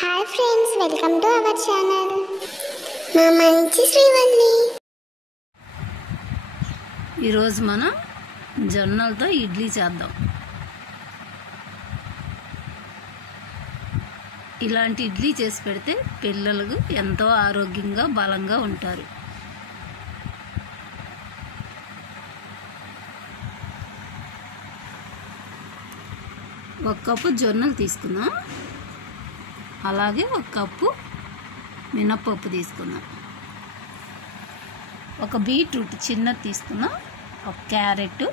Hi friends, welcome to our channel. మా మంచి శ్రీవల్లి. ఈరోజు మనం జొన్నలతో ఇడ్లీ చేద్దాం. ఇలాంటి ఇడ్లీ చేసి పెడితే పిల్లలకు ఎంతో ఆరోగ్యంగా బలంగా ఉంటారు. ఒక కప్పు జొన్నలు తీసుకుందాం. అలాగే ఒక కప్పు మినప్పప్పు తీసుకుందాం. ఒక బీట్రూట్ చిన్నది తీసుకుందాం. ఒక క్యారెట్,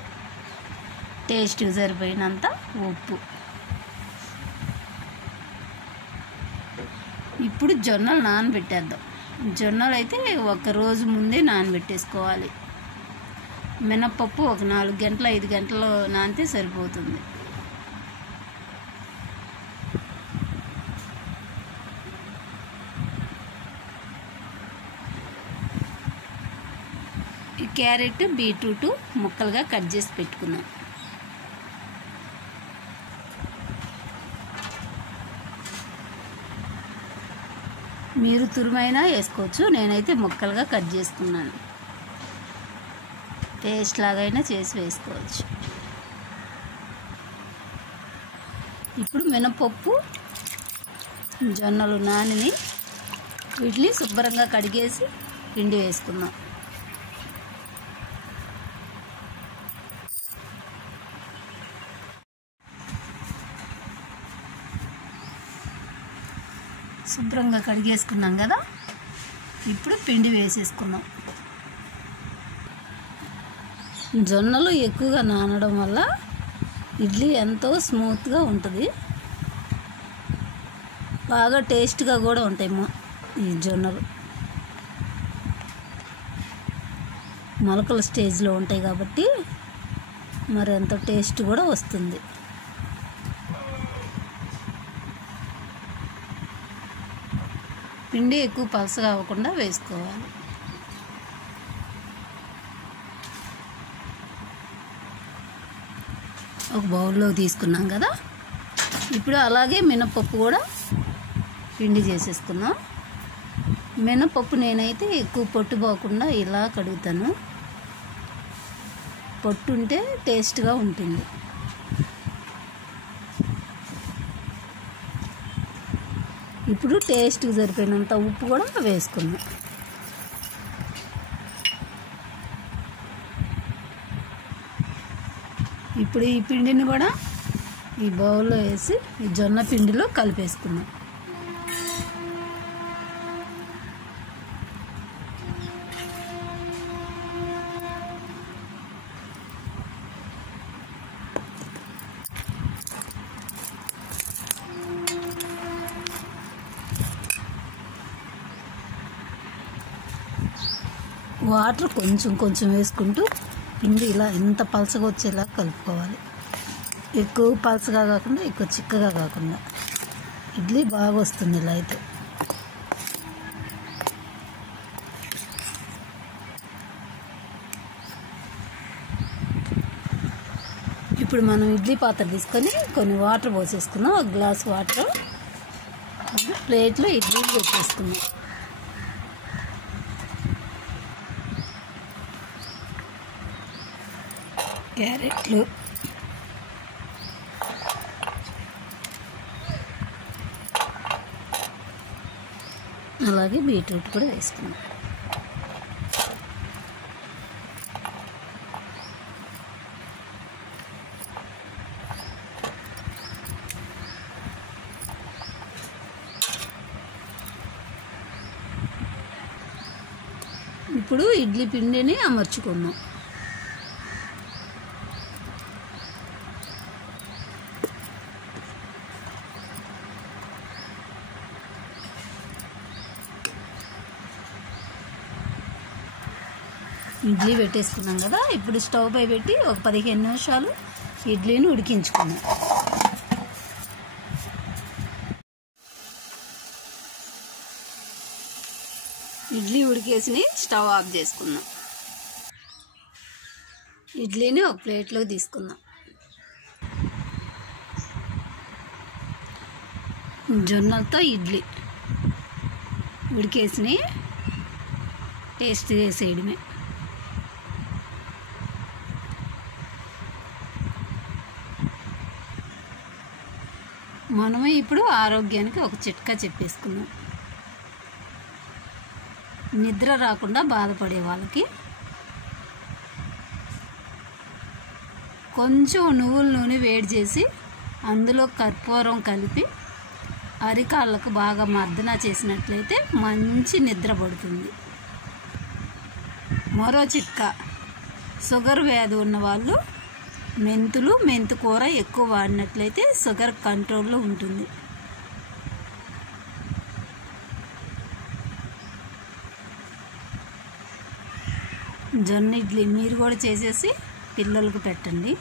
టేస్ట్ సరిపోయినంత ఉప్పు. ఇప్పుడు జొన్నలు నానబెట్టేద్దాం. జొన్నలు అయితే ఒక రోజు ముందే నానబెట్టేసుకోవాలి. మినప్పప్పు ఒక 4 గంటలు 5 గంటలు నానితే సరిపోతుంది. ఈ క్యారెట్, బీట్రూట్ ముక్కలుగా కట్ చేసి పెట్టుకున్నాం. మీరు తురుమైనా వేసుకోవచ్చు. నేనైతే ముక్కలుగా కట్ చేసుకున్నాను. పేస్ట్ లాగైనా చేసి వేసుకోవచ్చు. ఇప్పుడు మినపప్పు, జొన్నలు నానిని వీటిని శుభ్రంగా కడిగేసి పిండి వేసుకుందాం. శుభ్రంగా కడిగేసుకున్నాం కదా. ఇప్పుడు పిండి వేసేసుకున్నాం. జొన్నలు ఎక్కువగా నానడం వల్ల ఇడ్లీ ఎంతో స్మూత్గా ఉంటుంది. బాగా టేస్ట్గా కూడా ఉంటాయి ఈ జొన్నలు. మొలకల స్టేజ్లో ఉంటాయి కాబట్టి మరి అంత టేస్ట్ కూడా వస్తుంది. పిండి ఎక్కువ పలసగా అవ్వకుండా వేసుకోవాలి. ఒక బౌల్లో తీసుకున్నాం కదా. ఇప్పుడు అలాగే మినపప్పు కూడా పిండి చేసేసుకుందాం. మినపప్పు నేనైతే ఎక్కువ పొట్టు పోకుండా ఇలా కడుగుతాను. పొట్టు ఉంటే టేస్ట్గా ఉంటుంది. ఇప్పుడు టేస్ట్కి సరిపోయినంత ఉప్పు కూడా వేసుకుందాం. ఇప్పుడు ఈ పిండిని కూడా ఈ బౌల్లో వేసి ఈ జొన్న పిండిలో కలిపేసుకుందాం. వాటర్ కొంచెం కొంచెం వేసుకుంటూ పిండి ఇలా ఎంత పలసగా వచ్చేలా కలుపుకోవాలి. ఎక్కువ పలసగా కాకుండా ఎక్కువ చిక్కగా కాకుండా ఇడ్లీ బాగా వస్తుంది ఇలా అయితే. ఇప్పుడు మనం ఇడ్లీ పాత్ర తీసుకొని కొన్ని వాటర్ పోసేసుకుందాం. ఒక గ్లాస్ వాటర్ ప్లేట్లో ఇడ్లీలు పెట్టేసుకుందాం. క్యారెట్లు, అలాగే బీట్రూట్ కూడా వేసుకున్నాం. ఇప్పుడు ఇడ్లీ పిండిని అమర్చుకుందాం. ఇడ్లీ పెట్టేసుకున్నాం కదా. ఇప్పుడు స్టవ్ పై పెట్టి ఒక 15 నిమిషాలు ఇడ్లీని ఉడికించుకున్నాం. ఇడ్లీ ఉడికేసి స్టవ్ ఆఫ్ చేసుకుందాం. ఇడ్లీని ఒక ప్లేట్లోకి తీసుకుందాం. జొన్నలతో ఇడ్లీ ఉడికేసి టేస్ట్ చేసేయడమే. మనము ఇప్పుడు ఆరోగ్యానికి ఒక చిట్కా చెప్పేసుకున్నాం. నిద్ర రాకుండా బాధపడే వాళ్ళకి కొంచెం నువ్వుల నూనె వేడి చేసి అందులో కర్పూరం కలిపి అరికాళ్ళకు బాగా మర్దన చేసినట్లయితే మంచి నిద్ర పడుతుంది. మరో చిట్కా, షుగర్ వ్యాధి ఉన్నవాళ్ళు మెంతు కూర ఎక్కువ వాడినట్లయితే షుగర్ కంట్రోల్లో ఉంటుంది. జొన్న ఇడ్లీ మీరు కూడా చేసేసి పిల్లలకు పెట్టండి.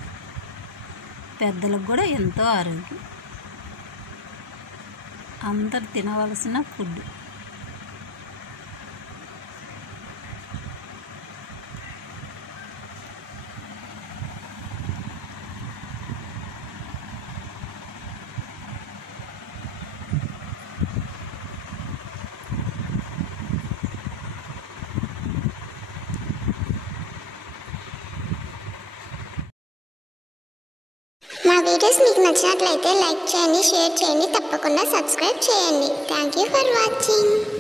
పెద్దలకు కూడా ఎంతో ఆరోగ్యం. అందరు తినవలసిన ఫుడ్. మా వీడియోస్ మీకు నచ్చినట్లయితే లైక్ చేయండి, షేర్ చేయండి, తప్పకుండా సబ్స్క్రైబ్ చేయండి. Thank you for watching.